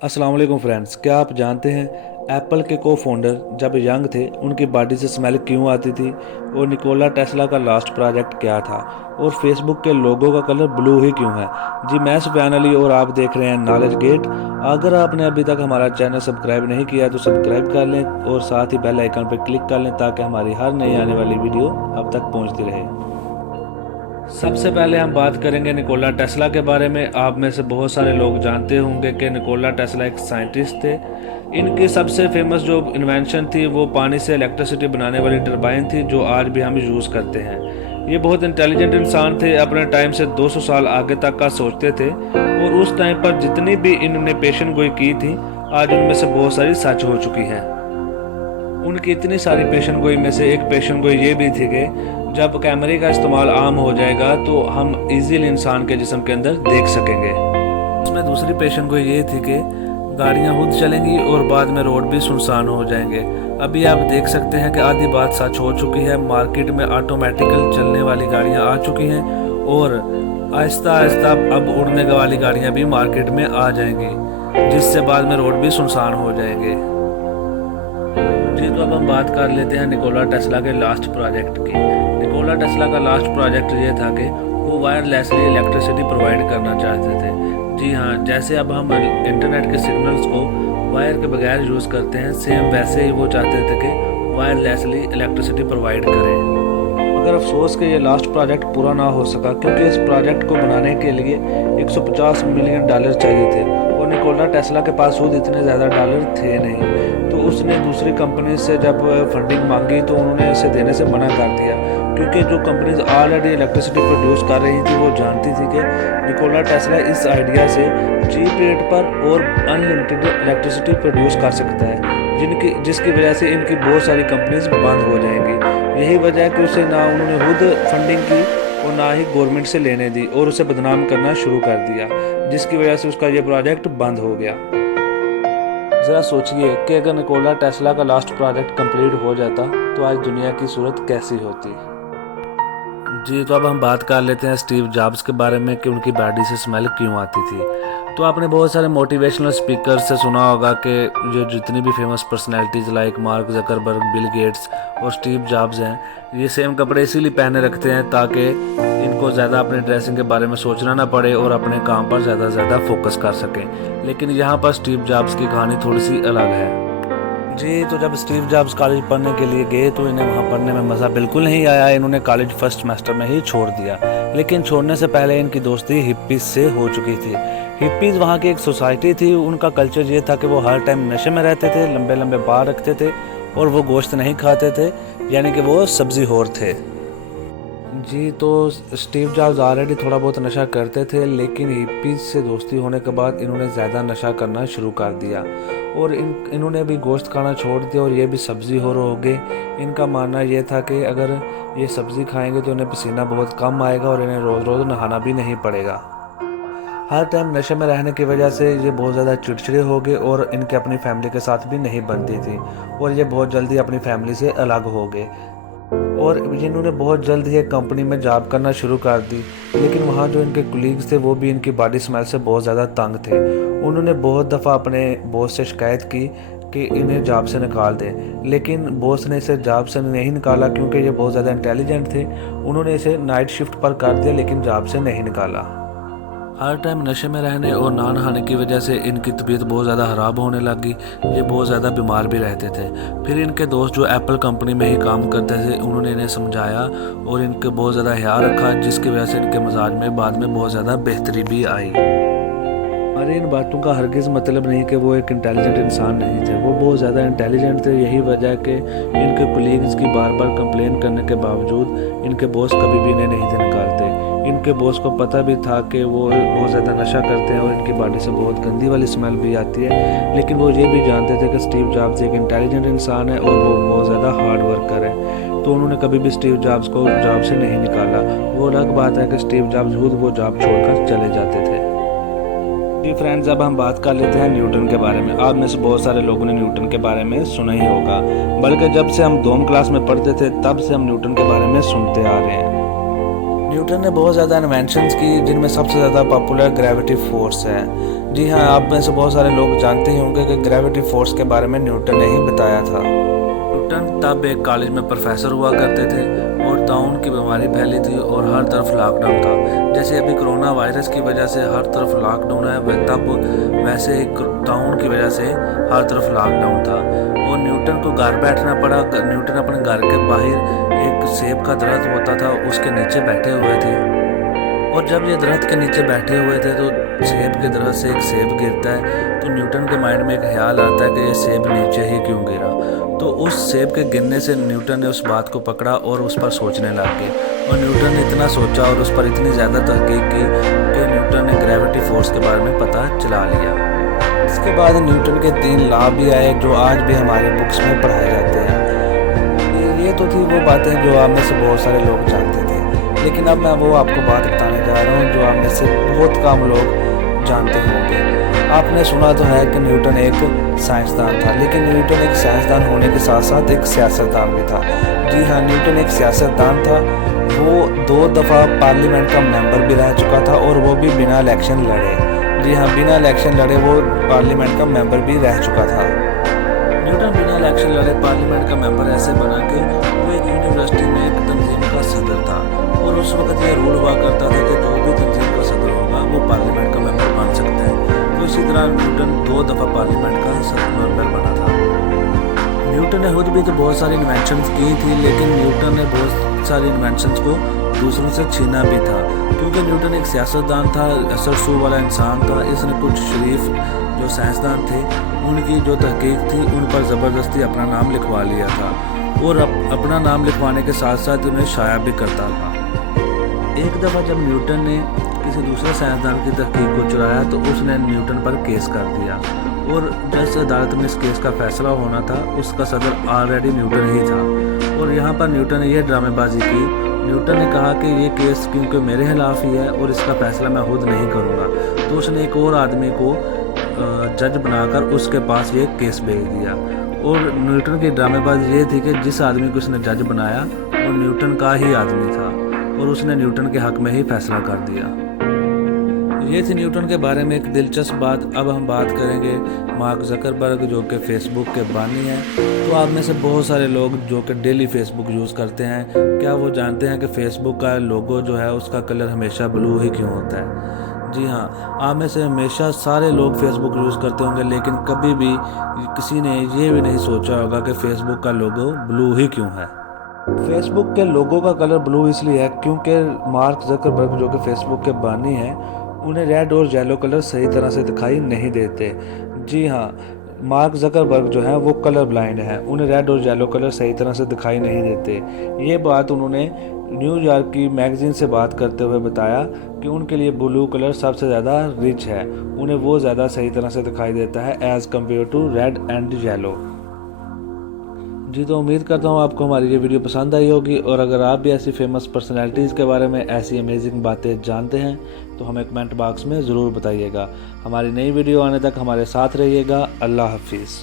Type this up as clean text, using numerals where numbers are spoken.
अस्सलाम वालेकुम फ्रेंड्स, क्या आप जानते हैं एप्पल के को फाउंडर जब यंग थे उनकी बॉडी से स्मेल क्यों आती थी, और निकोला टेस्ला का लास्ट प्रोजेक्ट क्या था, और फेसबुक के लोगो का कलर ब्लू ही क्यों है। जी, मैं सुफियान अली और आप देख रहे हैं नॉलेज गेट। अगर आपने अभी तक हमारा चैनल सब्सक्राइब नहीं किया तो सब्सक्राइब कर लें और साथ ही बेल आइकन पर क्लिक कर लें ताकि हमारी हर नई आने वाली वीडियो आप तक पहुंचती रहे। सबसे पहले हम बात करेंगे निकोला टेस्ला के बारे में। आप में से बहुत सारे लोग जानते होंगे कि निकोला टेस्ला एक साइंटिस्ट थे। इनकी सबसे फेमस जो इन्वेंशन थी वो पानी से इलेक्ट्रिसिटी बनाने वाली टरबाइन थी, जो आज भी हम यूज़ करते हैं। ये बहुत इंटेलिजेंट इंसान थे, अपने टाइम से 200 साल आगे तक का सोचते थे, और उस टाइम पर जितनी भी इन्होंने पेशन गोई की थी आज उनमें से बहुत सारी सच हो चुकी हैं। उनकी इतनी सारी पेशन गोई में से एक पेशन गोई ये भी थी कि जब कैमरे का इस्तेमाल आम हो जाएगा तो हम इजीली इंसान के जिस्म के अंदर देख सकेंगे। उसमें दूसरी पेशन गोई ये थी कि गाड़ियाँ खुद चलेंगी और बाद में रोड भी सुनसान हो जाएंगे। अभी आप देख सकते हैं कि आधी बात सच हो चुकी है। मार्केट में ऑटोमेटिकल चलने वाली गाड़ियाँ आ चुकी हैं और आहिस्ता आहिस्ता अब उड़ने वाली गाड़ियाँ भी मार्केट में आ जाएंगी, जिससे बाद में रोड भी सुनसान हो जाएंगे। जी, तो अब हम बात कर लेते हैं निकोला टेस्ला के लास्ट प्रोजेक्ट की। निकोला टेस्ला का लास्ट प्रोजेक्ट ये था कि वो वायरलेसली इलेक्ट्रिसिटी प्रोवाइड करना चाहते थे। जी हाँ, जैसे अब हम इंटरनेट के सिग्नल्स को वायर के बगैर यूज़ करते हैं, सेम वैसे ही वो चाहते थे कि वायरलेसली इलेक्ट्रिसिटी प्रोवाइड करें। मगर अफसोस कि ये लास्ट प्रोजेक्ट पूरा ना हो सका, क्योंकि इस प्रोजेक्ट को बनाने के लिए 150 मिलियन डॉलर चाहिए थे और निकोला टेस्ला के पास खुद इतने ज़्यादा डॉलर थे नहीं। तो उसने दूसरी कंपनी से जब फंडिंग मांगी तो उन्होंने इसे देने से मना कर दिया, क्योंकि जो कंपनीज ऑलरेडी इलेक्ट्रिसिटी प्रोड्यूस कर रही थी वो जानती थी कि निकोला टेस्ला इस आइडिया से चीप रेट पर और अनलिमिटेड इलेक्ट्रिसिटी प्रोड्यूस कर सकता है, जिसकी वजह से इनकी बहुत सारी कंपनीज बंद हो जाएंगी। यही वजह है कि उसे ना उन्होंने खुद फंडिंग की और ना ही गवर्नमेंट से लेने दी और उसे बदनाम करना शुरू कर दिया, जिसकी वजह से उसका ये प्रोजेक्ट बंद हो गया। ज़रा सोचिए कि अगर निकोला टेस्ला का लास्ट प्रोजेक्ट कंप्लीट हो जाता तो आज दुनिया की सूरत कैसी होती। जी, तो अब हम बात कर लेते हैं स्टीव जॉब्स के बारे में कि उनकी बॉडी से स्मेल क्यों आती थी। तो आपने बहुत सारे मोटिवेशनल स्पीकर से सुना होगा कि जो जितनी भी famous personalities like mark Zuckerberg, Bill Gates और स्टीव जॉब्स हैं, ये सेम कपड़े इसीलिए पहने रखते हैं ताकि इनको ज़्यादा अपने ड्रेसिंग के बारे में सोचना ना पड़े और अपने काम पर ज़्यादा से ज़्यादा फोकस कर सकें। लेकिन यहाँ पर स्टीव जॉब्स की कहानी थोड़ी सी अलग है। जी, तो जब स्टीव जॉब्स कॉलेज पढ़ने के लिए गए तो इन्हें वहाँ पढ़ने में मज़ा बिल्कुल नहीं आया। इन्होंने कॉलेज फर्स्ट सेमेस्टर में ही छोड़ दिया। लेकिन छोड़ने से पहले इनकी दोस्ती हिप्पीज़ से हो चुकी थी। हिप्पीज़ वहाँ की एक सोसाइटी थी। उनका कल्चर ये था कि वो हर टाइम नशे में रहते थे, लंबे लंबे बाल रखते थे और वो गोश्त नहीं खाते थे, यानी कि वो सब्ज़ी होर थे। जी, तो स्टीव जॉब्स ऑलरेडी थोड़ा बहुत नशा करते थे, लेकिन हिप्पीज़ से दोस्ती होने के बाद इन्होंने ज़्यादा नशा करना शुरू कर दिया और इन्होंने भी गोश्त खाना छोड़ दिया और ये भी सब्ज़ी हो गए। इनका मानना ये था कि अगर ये सब्ज़ी खाएंगे तो इन्हें पसीना बहुत कम आएगा और इन्हें रोज़ रोज़ नहाना भी नहीं पड़ेगा। हर टाइम नशे में रहने की वजह से ये बहुत ज़्यादा चिड़चिड़े हो गए और इनके अपनी फैमिली के साथ भी नहीं बनती थी और ये बहुत जल्दी अपनी फैमिली से अलग हो गए और जिन्होंने बहुत जल्द ही एक कंपनी में जॉब करना शुरू कर दी। लेकिन वहाँ जो इनके कुलीग्स थे वो भी इनकी बॉडी स्मेल से बहुत ज़्यादा तंग थे। उन्होंने बहुत दफ़ा अपने बॉस से शिकायत की कि इन्हें जॉब से निकाल दें, लेकिन बॉस ने इसे जॉब से नहीं निकाला क्योंकि ये बहुत ज़्यादा इंटेलिजेंट थे। उन्होंने इसे नाइट शिफ्ट पर कर दिया लेकिन जॉब से नहीं निकाला। हर टाइम नशे में रहने और ना नहाने की वजह से इनकी तबीयत बहुत ज़्यादा ख़राब होने लगी। ये बहुत ज़्यादा बीमार भी रहते थे। फिर इनके दोस्त जो एप्पल कंपनी में ही काम करते थे उन्होंने इन्हें समझाया और इनके बहुत ज़्यादा ख्याल रखा, जिसकी वजह से इनके मिजाज में बाद में बहुत ज़्यादा बेहतरी भी आई। अरे इन बातों का हरगिज़ मतलब नहीं कि वो एक इंटेलिजेंट इंसान नहीं थे, वो बहुत ज़्यादा इंटेलिजेंट थे। यही वजह है कि इनके कोलीग्स की बार बार कंप्लेन करने के बावजूद इनके बॉस कभी भी इन्हें नहीं थे निकालते। इनके बॉस को पता भी था कि वो बहुत ज़्यादा नशा करते हैं और इनकी बॉडी से बहुत गंदी वाली स्मेल भी आती है, लेकिन वो ये भी जानते थे कि स्टीव जॉब्स एक इंटेलिजेंट इंसान है और वो बहुत ज़्यादा हार्ड वर्कर है। तो उन्होंने कभी भी स्टीव जॉब्स को जॉब से नहीं निकाला। वो अलग बात है कि स्टीव जॉब्स खुद वो जॉब छोड़कर चले जाते थे। जी फ्रेंड्स, अब हम बात कर लेते हैं न्यूटन के बारे में। आप में से बहुत सारे लोगों ने न्यूटन के बारे में सुना ही होगा, बल्कि जब से हम 2वीं क्लास में पढ़ते थे तब से हम न्यूटन के बारे में सुनते आ रहे हैं। न्यूटन ने बहुत ज़्यादा इन्वेंशंस की, जिनमें सबसे ज़्यादा पॉपुलर ग्रेविटी फोर्स है। जी हाँ, आप में से बहुत सारे लोग जानते ही होंगे कि ग्रेविटी फोर्स के बारे में न्यूटन ने ही बताया था। न्यूटन तब एक कॉलेज में प्रोफेसर हुआ करते थे और ताउन की बीमारी फैली थी और हर तरफ लॉकडाउन था। जैसे अभी कोरोना वायरस की वजह से हर तरफ लॉकडाउन है, तब वैसे ही ताउन की वजह से हर तरफ लॉकडाउन था और न्यूटन को घर बैठना पड़ा। न्यूटन अपने घर के बाहर एक सेब का दरख्त होता था, उसके नीचे बैठे हुए थे और जब ये दरख्त के नीचे बैठे हुए थे तो सेब के दरख्त से एक सेब गिरता है। तो न्यूटन के माइंड में एक ख्याल आता है कि ये सेब नीचे ही क्यों गिरा। तो उस सेब के गिरने से न्यूटन ने उस बात को पकड़ा और उस पर सोचने लग गए और न्यूटन ने इतना सोचा और उस पर इतनी ज़्यादा तहकीक की कि न्यूटन ने ग्रेविटी फोर्स के बारे में पता चला लिया। इसके बाद न्यूटन के 3 लॉ भी आए जो आज भी हमारे बुक्स में पढ़ाए जाते हैं। ये तो थी वो बातें जो आप में से बहुत सारे लोग जानते थे, लेकिन अब मैं वो आपको बात बताने जा रहा हूँ जो आप में से बहुत कम लोग जानते होंगे। आपने सुना तो है कि न्यूटन एक साइंसदान था, लेकिन न्यूटन एक साइंसदान होने के साथ साथ एक सियासतदान भी था। जी हाँ, न्यूटन एक सियासतदान था। वो 2 दफ़ा पार्लियामेंट का मेंबर भी रह चुका था और वो भी बिना इलेक्शन लड़े। जी हाँ, बिना इलेक्शन लड़े वो पार्लियामेंट का मेंबर भी रह चुका था। न्यूटन बिना इलेक्शन लड़े पार्लियामेंट का मेंबर ऐसे बना कि वो एक यूनिवर्सिटी में एक तंजीम का सदर था और उस वक्त ये रूल हुआ करता था कि जो भी तंजीम का सदर होगा वो पार्लियामेंट का मेंबर बन सकता है। तो इसी तरह न्यूटन 2 दफ़ा पार्लियामेंट का मेंबर बना था। न्यूटन ने खुद भी तो बहुत सारी इन्वेंशंस की थी, लेकिन न्यूटन ने बहुत सारी इन्वेंशंस को दूसरों से छीना भी था क्योंकि न्यूटन एक सियासतदान था, असर सू वाला इंसान था। इसने कुछ शरीफ जो साइंसदान थे उनकी जो तहकीक थी उन पर ज़बरदस्ती अपना नाम लिखवा लिया था और अपना नाम लिखवाने के साथ साथ उन्हें शाया भी करता था। एक दफ़ा जब न्यूटन ने किसी दूसरे साइंसदान की तहकीक को चुराया तो उसने न्यूटन पर केस कर दिया और जज अदालत में इस केस का फैसला होना था, उसका सदर ऑलरेडी न्यूटन ही था। और यहाँ पर न्यूटन ने यह ड्रामेबाजी की। न्यूटन ने कहा कि ये केस क्योंकि मेरे खिलाफ ही है और इसका फैसला मैं खुद नहीं करूँगा, तो उसने एक और आदमी को जज बनाकर उसके पास ये केस भेज दिया। और न्यूटन की ड्रामेबाजी ये थी कि जिस आदमी को उसने जज बनाया वो न्यूटन का ही आदमी था और उसने न्यूटन के हक में ही फैसला कर दिया। ये थी न्यूटन के बारे में एक दिलचस्प बात। अब हम बात करेंगे मार्क ज़करबर्ग जो कि फ़ेसबुक के बानी हैं। तो आप में से बहुत सारे लोग जो कि डेली फ़ेसबुक यूज़ करते हैं, क्या वो जानते हैं कि फ़ेसबुक का लोगो जो है उसका कलर हमेशा ब्लू ही क्यों होता है? जी हाँ, आप में से हमेशा सारे लोग फेसबुक यूज़ करते होंगे, लेकिन कभी भी किसी ने ये भी नहीं सोचा होगा कि फ़ेसबुक का लोगो ब्लू ही क्यों है। फेसबुक के लोगो का कलर ब्लू इसलिए है क्योंकि मार्क ज़करबर्ग जो कि फेसबुक के बानी हैं उन्हें रेड और येलो कलर सही तरह से दिखाई नहीं देते। जी हाँ, मार्क ज़करबर्ग जो है वो कलर ब्लाइंड है, उन्हें रेड और येलो कलर सही तरह से दिखाई नहीं देते। ये बात उन्होंने न्यूयॉर्क की मैगज़ीन से बात करते हुए बताया कि उनके लिए ब्लू कलर सबसे ज़्यादा रिच है, उन्हें वो ज़्यादा सही तरह से दिखाई देता है as compare to red and yellow. जी तो उम्मीद करता हूँ आपको हमारी ये वीडियो पसंद आई होगी और अगर आप भी ऐसी फेमस पर्सनैलिटीज़ के बारे में ऐसी अमेजिंग बातें जानते हैं तो हमें कमेंट बॉक्स में ज़रूर बताइएगा। हमारी नई वीडियो आने तक हमारे साथ रहिएगा। अल्लाह हाफिज़।